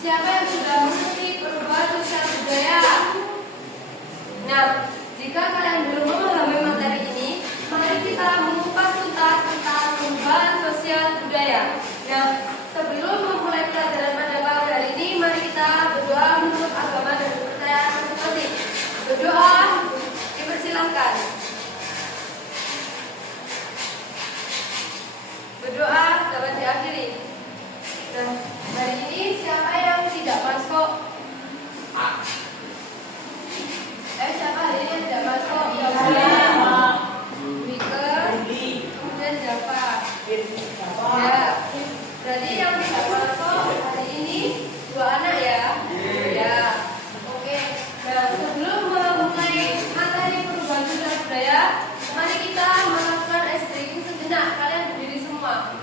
Siapa yang sudah mengikuti perubahan sosial budaya? Nah, jika kalian belum memahami materi ini, mari kita mengupas tuntas tentang perubahan sosial budaya. Nah, sebelum memulai pelajaran pada pagi hari ini, mari kita berdoa menurut agama dan kepercayaan masing-masing. Berdoa, dipersilakan. Berdoa dapat diakhiri. Nah, hari ini siapa yang tidak masuk? Siapa hari ini yang tidak masuk? Wike, kemudian Java. Ya, berarti yang tidak masuk hari ini 2 anak ya? Ya, oke. Nah, sebelum memulai materi perubahan sosial budaya, mari kita melakukan ice breaking sejenak. Kalian berdiri semua.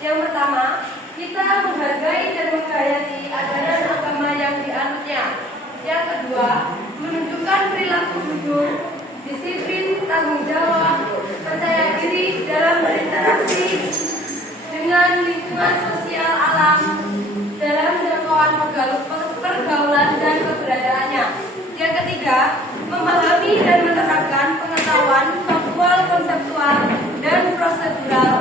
Yang pertama, kita menghargai dan menghayati ajaran agama yang dianutnya. Yang kedua, menunjukkan perilaku jujur, disiplin, tanggung jawab, percaya diri dalam berinteraksi dengan lingkungan sosial alam dalam jangkauan pergaulan dan keberadaannya. Yang ketiga, memahami dan menerapkan pengetahuan faktual, konseptual, dan prosedural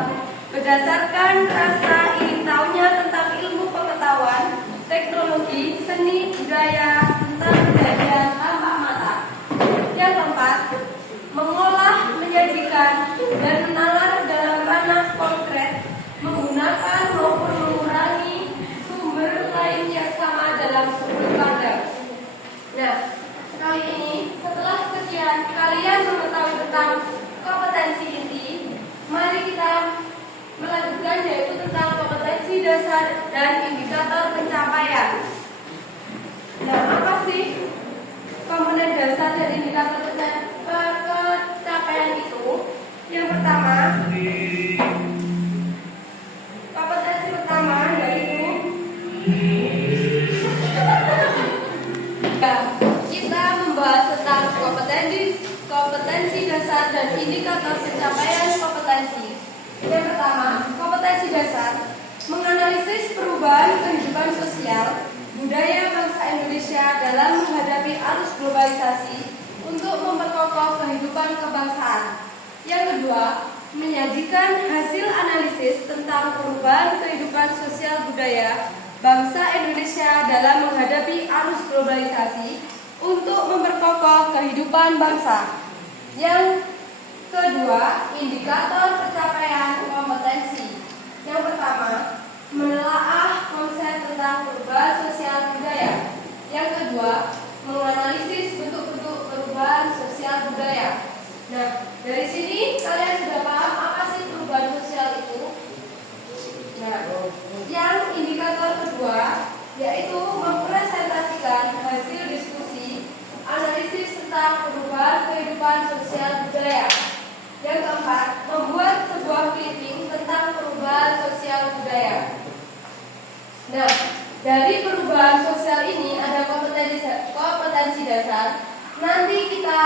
berdasarkan rasa ingin tahunya tentang ilmu pengetahuan, teknologi, seni, budaya, tentang kejadian tampak mata. Yang keempat, mengolah, menyajikan, dan menalar dalam ranah konkret, menggunakan maupun mengurangi sumber lain yang sama dalam sudut pandang. Nah, kali ini setelah sekian kalian mengetahui tentang kompetensi inti, mari kita melanjutkan yaitu tentang kompetensi dasar dan indikator pencapaian. Nah, apa sih komponen dasar dan indikator pencapaian itu? Yang pertama, kompetensi pertama yaitu kita membahas tentang kompetensi dasar dan indikator pencapaian kompetensi. Yang pertama, kompetensi dasar menganalisis perubahan kehidupan sosial budaya bangsa Indonesia dalam menghadapi arus globalisasi untuk memperkokoh kehidupan kebangsaan. Yang kedua, menyajikan hasil analisis tentang perubahan kehidupan sosial budaya bangsa Indonesia dalam menghadapi arus globalisasi untuk memperkokoh kehidupan bangsa. Yang kedua, indikator pencapaian kompetensi. Yang pertama, menelaah konsep tentang perubahan sosial budaya. Yang kedua, menganalisis bentuk-bentuk perubahan sosial budaya. Nah, dari sini kalian sudah paham apa sih perubahan sosial itu? Nah, yang indikator kedua yaitu mempresentasikan hasil diskusi analisis tentang perubahan kehidupan sosial budaya. Yang keempat, membuat sebuah clipping tentang perubahan sosial budaya. Nah, dari perubahan sosial ini ada kompetensi dasar. Nanti kita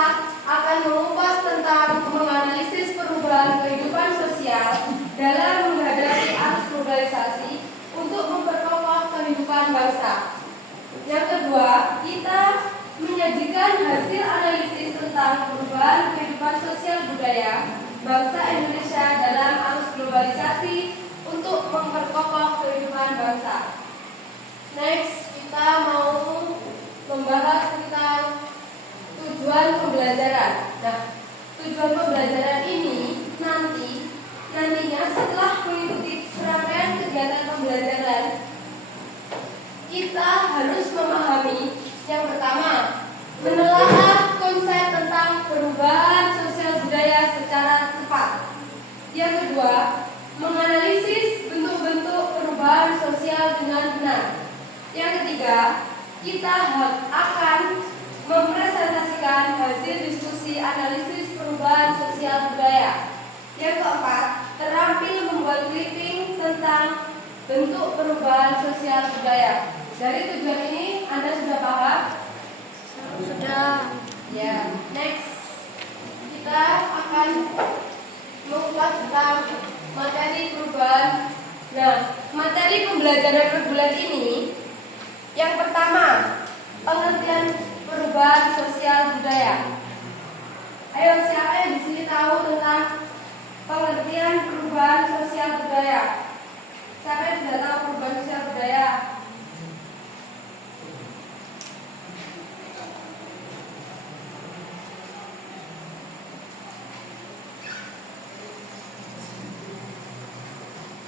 akan mengupas tentang menganalisis perubahan kehidupan sosial dalam menghadapi arus globalisasi untuk memperkokoh kehidupan bangsa. Yang kedua, kita menyajikan hasil analisis tentang perubahan kehidupan sosial budaya bangsa Indonesia dalam arus globalisasi untuk memperkokoh kehidupan bangsa. Next, kita mau membahas tentang tujuan pembelajaran. Nah, tujuan pembelajaran ini nantinya setelah mengikuti serangkaian kegiatan pembelajaran, kita harus memahami yang pertama, menelaah konsep tentang perubahan sosial budaya secara tepat. Yang kedua, menganalisis bentuk-bentuk perubahan sosial dengan benar. Yang ketiga, kita akan mempresentasikan hasil diskusi analisis perubahan sosial budaya. Yang keempat, terampil membuat clipping tentang bentuk perubahan sosial budaya. Dari tujuan ini Anda sudah paham? Sudah. Ya, next kita akan mengupas tentang materi perubahan. Nah, materi pembelajaran per bulan ini yang pertama, pengertian perubahan sosial budaya. Ayo, siapa yang di sini tahu tentang pengertian perubahan sosial budaya? Siapa yang sudah tahu perubahan sosial budaya?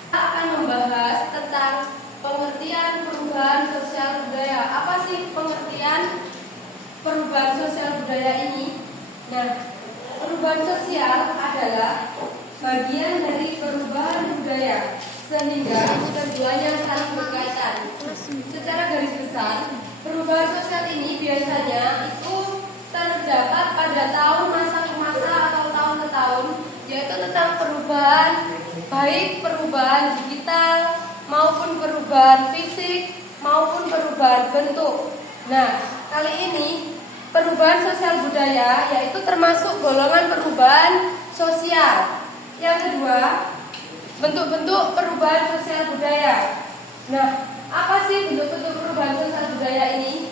Kita akan membahas tentang pengertian perubahan sosial budaya. Apa sih pengertian perubahan sosial budaya ini? Nah, perubahan sosial adalah bagian dari perubahan budaya, sehingga keduanya saling berkaitan. Secara garis besar, perubahan sosial ini biasanya itu terdapat pada tahun masa ke masa atau tahun ke tahun, yaitu tentang perubahan, baik perubahan digital maupun perubahan fisik maupun perubahan bentuk. Nah, kali ini perubahan sosial budaya yaitu termasuk golongan perubahan sosial. Yang kedua, bentuk-bentuk perubahan sosial budaya. Nah, apa sih bentuk-bentuk perubahan sosial budaya ini?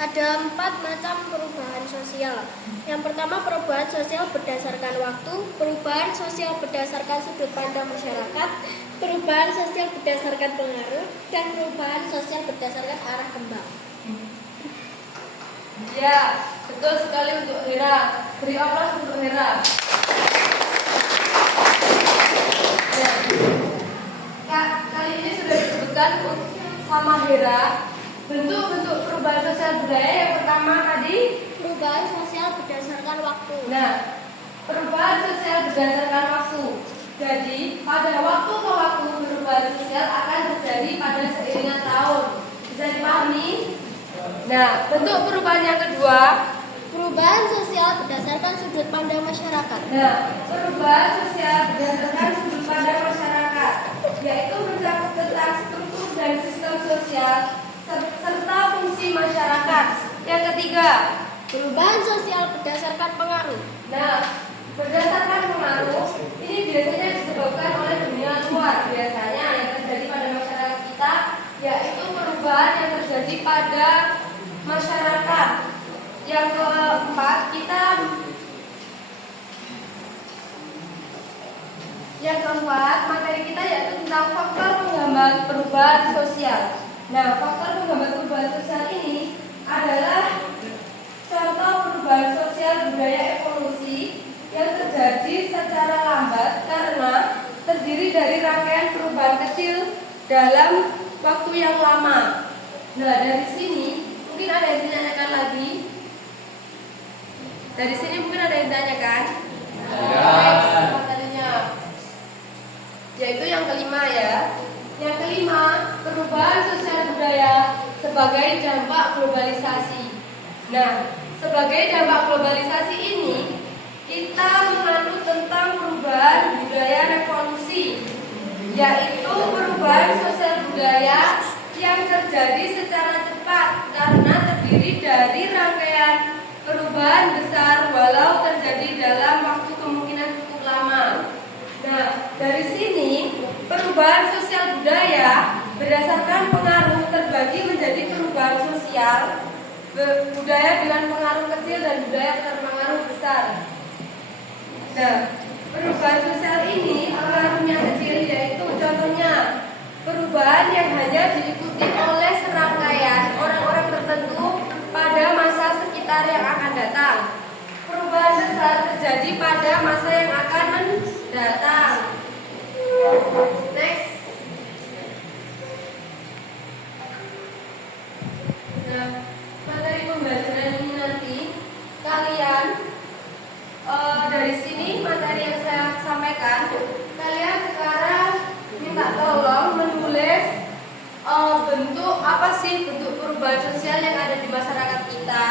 Ada 4 macam perubahan sosial. Yang pertama, perubahan sosial berdasarkan waktu, perubahan sosial berdasarkan sudut pandang masyarakat, perubahan sosial berdasarkan pengaruh, dan perubahan sosial berdasarkan arah kembang. Ya, betul sekali untuk Hera. Beri aplaus untuk Hera. Ya, kali ini sudah disebutkan sama Hera bentuk-bentuk perubahan sosial budaya. Yang pertama tadi perubahan sosial berdasarkan waktu. Nah, perubahan sosial berdasarkan waktu. Jadi, pada waktu ke waktu perubahan sosial akan terjadi pada seiringan tahun. Bisa dipahami? Nah, bentuk perubahan yang kedua, perubahan sosial berdasarkan sudut pandang masyarakat. Nah, perubahan sosial berdasarkan sudut pandang masyarakat, yaitu mencakup tentang struktur dan sistem sosial serta ketiga, perubahan sosial berdasarkan pengaruh. nah, berdasarkan pengaruh, ini biasanya disebabkan oleh dunia luar. Biasanya yang terjadi pada masyarakat kita, yaitu perubahan yang terjadi pada masyarakat. Yang keempat, materi kita yaitu tentang faktor penghambat perubahan sosial. Nah, faktor penghambat perubahan sosial ini adalah contoh perubahan sosial budaya evolusi yang terjadi secara lambat karena terdiri dari rangkaian perubahan kecil dalam waktu yang lama. Nah, dari sini mungkin ada yang ditanyakan lagi. Dari sini mungkin ada yang ditanyakan. Ya. Materinya, yaitu yang kelima ya. Yang kelima, perubahan sosial budaya sebagai dampak globalisasi. Nah, sebagai dampak globalisasi ini, kita menganut tentang perubahan budaya revolusi, yaitu perubahan sosial budaya yang terjadi secara cepat karena terdiri dari rangkaian perubahan besar walau terjadi dalam waktu kemungkinan cukup lama. Nah, dari sini perubahan sosial budaya berdasarkan pengaruh terbagi menjadi perubahan sosial budaya dengan pengaruh kecil dan budaya berpengaruh besar. Nah, perubahan sosial ini pengaruhnya kecil, yaitu contohnya perubahan yang hanya diikuti oleh serangkaian orang-orang tertentu pada masa sekitar yang akan datang. Perubahan besar terjadi pada masa yang akan mendatang. Next. Nah, materi pembelajaran ini nanti kalian dari sini materi yang saya sampaikan, kalian sekarang minta tolong menulis bentuk apa sih bentuk perubahan sosial yang ada di masyarakat kita.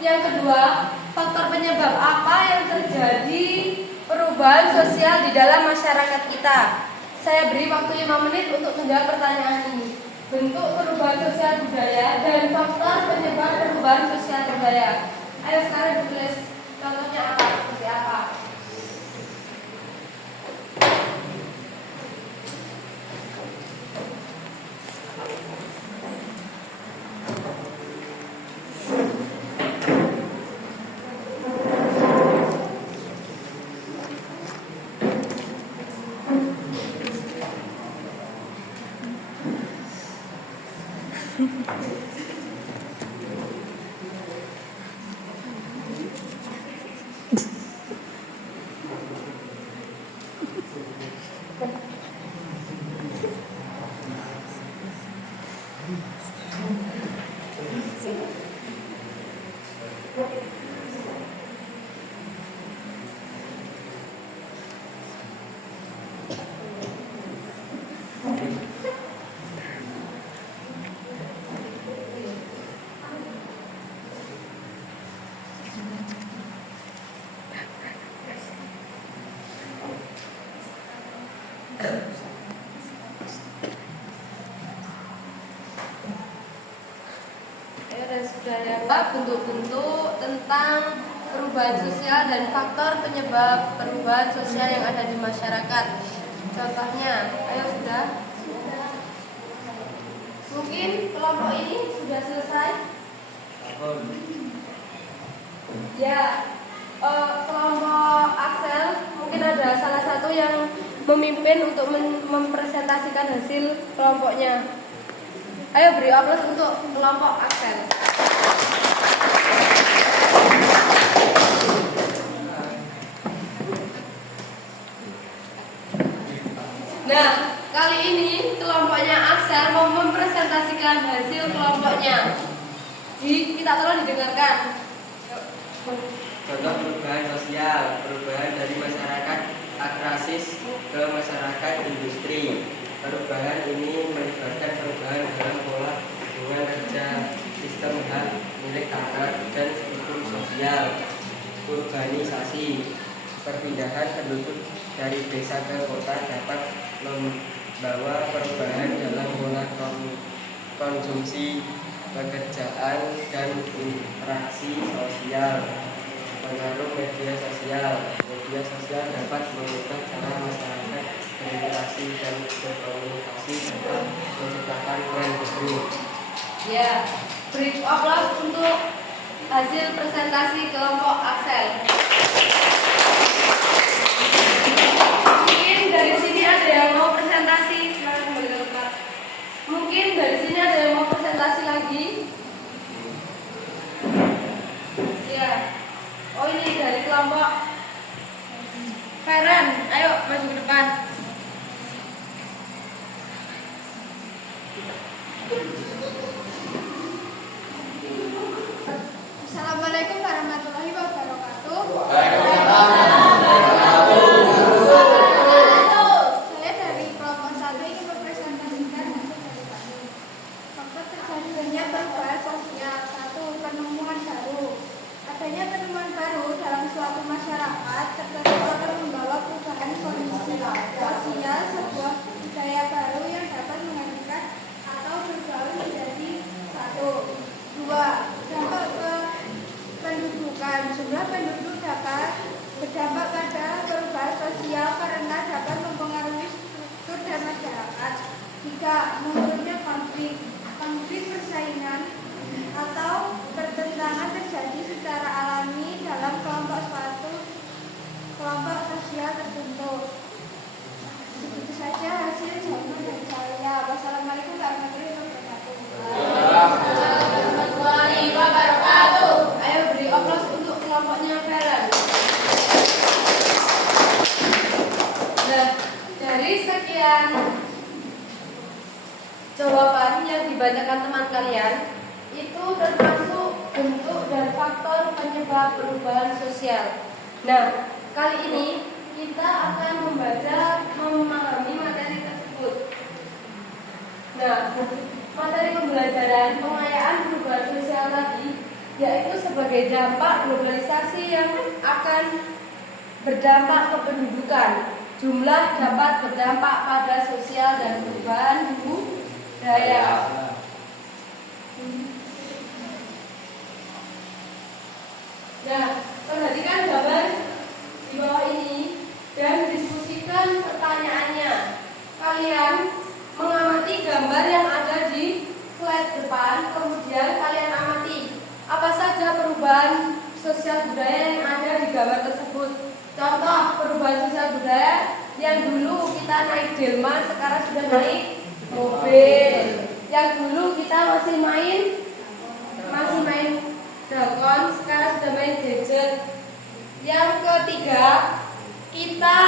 Yang kedua, faktor penyebab apa yang terjadi perubahan sosial di dalam masyarakat kita. Saya beri waktu 5 menit untuk menjawab pertanyaan ini. Bentuk perubahan sosial budaya dan faktor penyebab perubahan sosial budaya. Ayo sekarang ditulis contohnya apa, seperti apa. Bentuk-bentuk tentang perubahan sosial dan faktor penyebab perubahan sosial yang ada di masyarakat. Contohnya, ayo sudah. Mungkin kelompok ini sudah selesai. Ya, kelompok Axel mungkin ada salah satu yang memimpin untuk mempresentasikan hasil kelompoknya. Ayo beri aplaus untuk kelompok Axel. Nah, kali ini kelompoknya Axel mau mempresentasikan hasil kelompoknya. Kita tolong didengarkan. Contoh perubahan sosial, perubahan dari masyarakat agraris ke masyarakat industri. Perubahan ini melibatkan perubahan dalam pola hubungan kerja, sistem hak milik tanah, dan struktur sosial. Urbanisasi, perpindahan penduduk dari desa ke kota dapat membawa perubahan dalam pola konsumsi, pekerjaan dan interaksi sosial. Pengaruh media sosial. Media sosial dapat mengubah cara masyarakat berinteraksi dan berkomunikasi serta menciptakan tren baru. Ya, beri aplaus untuk hasil presentasi kelompok Axel. Mungkin dari sini ada yang mau presentasi, silakan kembali ke tempat. Mungkin dari sini ada yang mau presentasi lagi. Ya. Oh, ini dari kelompok Feren. Ayo maju ke depan. Assalamualaikum warahmatullahi wabarakatuh. Saya dari kelompok 1 ingin mempresentasikan hasil dari kami. Faktor terjadinya perubahan sosial. 1. Penemuan baru. Adanya penemuan baru dalam suatu masyarakat tertentu akan membawa perubahan kondisi sosial, sebuah budaya baru yang dapat menghasilkan atau bergaul menjadi satu. 2. Dampak ke pendudukan. Jumlah penduduk dapat berdampak pada perubahan sosial karena dapat mempengaruhi struktur dan masyarakat. 3. Munculnya konflik persaingan atau pertentangan terjadi secara alami dalam kelompok sosial tertentu. Begitu saja hasil jawaban dari saya. Wassalamualaikum warahmatullahi wabarakatuh. Ayo beri aplaus untuk kelompoknya Feren. Nah, dari sekian jawaban yang dibacakan teman kalian, itu termasuk bentuk dan faktor penyebab perubahan sosial. Nah, kali ini kita akan memahami materi tersebut. Nah, materi pembelajaran pengayaan perubahan sosial tadi yaitu sebagai dampak globalisasi yang akan berdampak ke pendudukan. Jumlah dapat berdampak pada sosial dan perubahan budaya. Nah, perhatikan gambar di bawah ini dan diskusikan pertanyaannya. Kalian mengamati gambar yang ada di slide depan, kemudian kalian amati apa saja perubahan sosial budaya yang ada di gambar tersebut. Contoh perubahan sosial budaya yang dulu kita naik delman, sekarang sudah naik mobil. Yang dulu kita masih main drakon, sekarang sudah main gadget. Yang ketiga, kita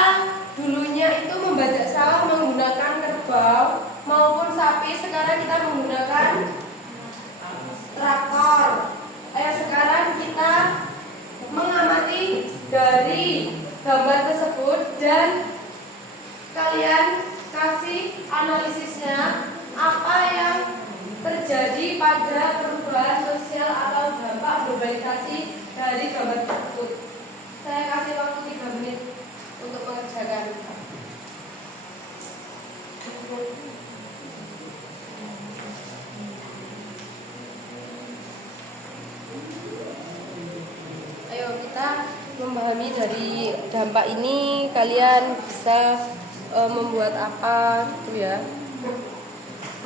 dulunya itu membajak sawah menggunakan kerbau maupun sapi, sekarang kita menggunakan traktor. Sekarang kita mengamati dari gambar tersebut dan kalian kasih analisisnya apa yang terjadi pada perubahan sosial atau dampak globalisasi dari gambar tersebut. Saya kasih waktu 3 menit untuk mengerjakan. Ayo kita memahami dari dampak ini, kalian bisa membuat apa gitu ya,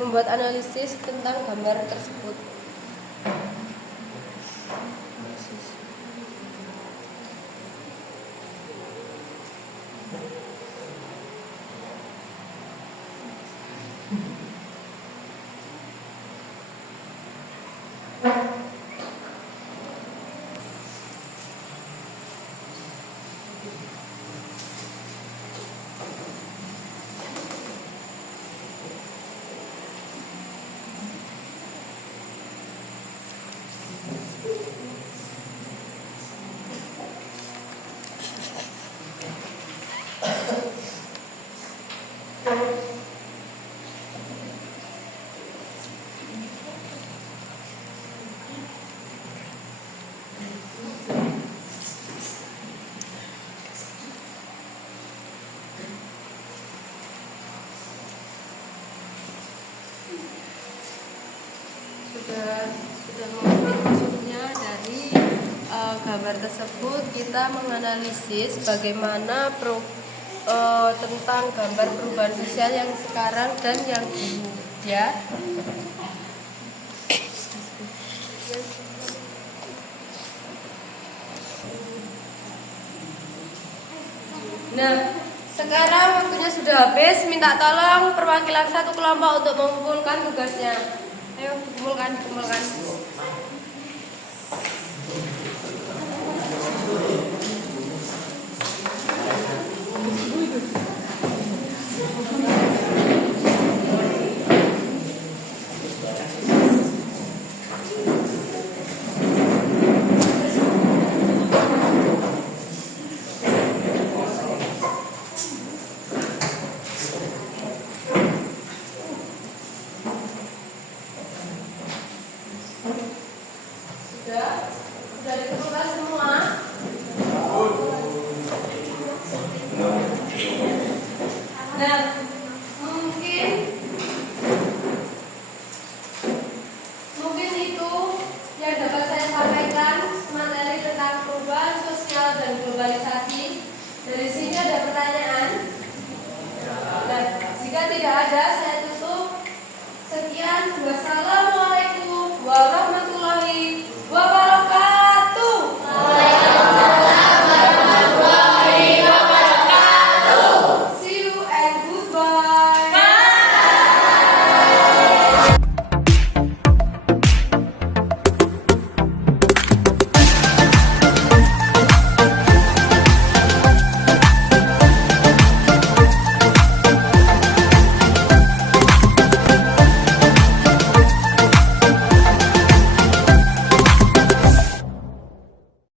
membuat analisis tentang gambar tersebut. sudah mengerti maksudnya dari gambar tersebut, kita menganalisis bagaimana tentang gambar perubahan sosial yang sekarang dan yang dulu, ya. Nah, sekarang waktunya sudah habis. Minta tolong perwakilan satu kelompok untuk mengumpulkan tugasnya. Ayo, kumpulkan. Sudah dikumpulkan semua.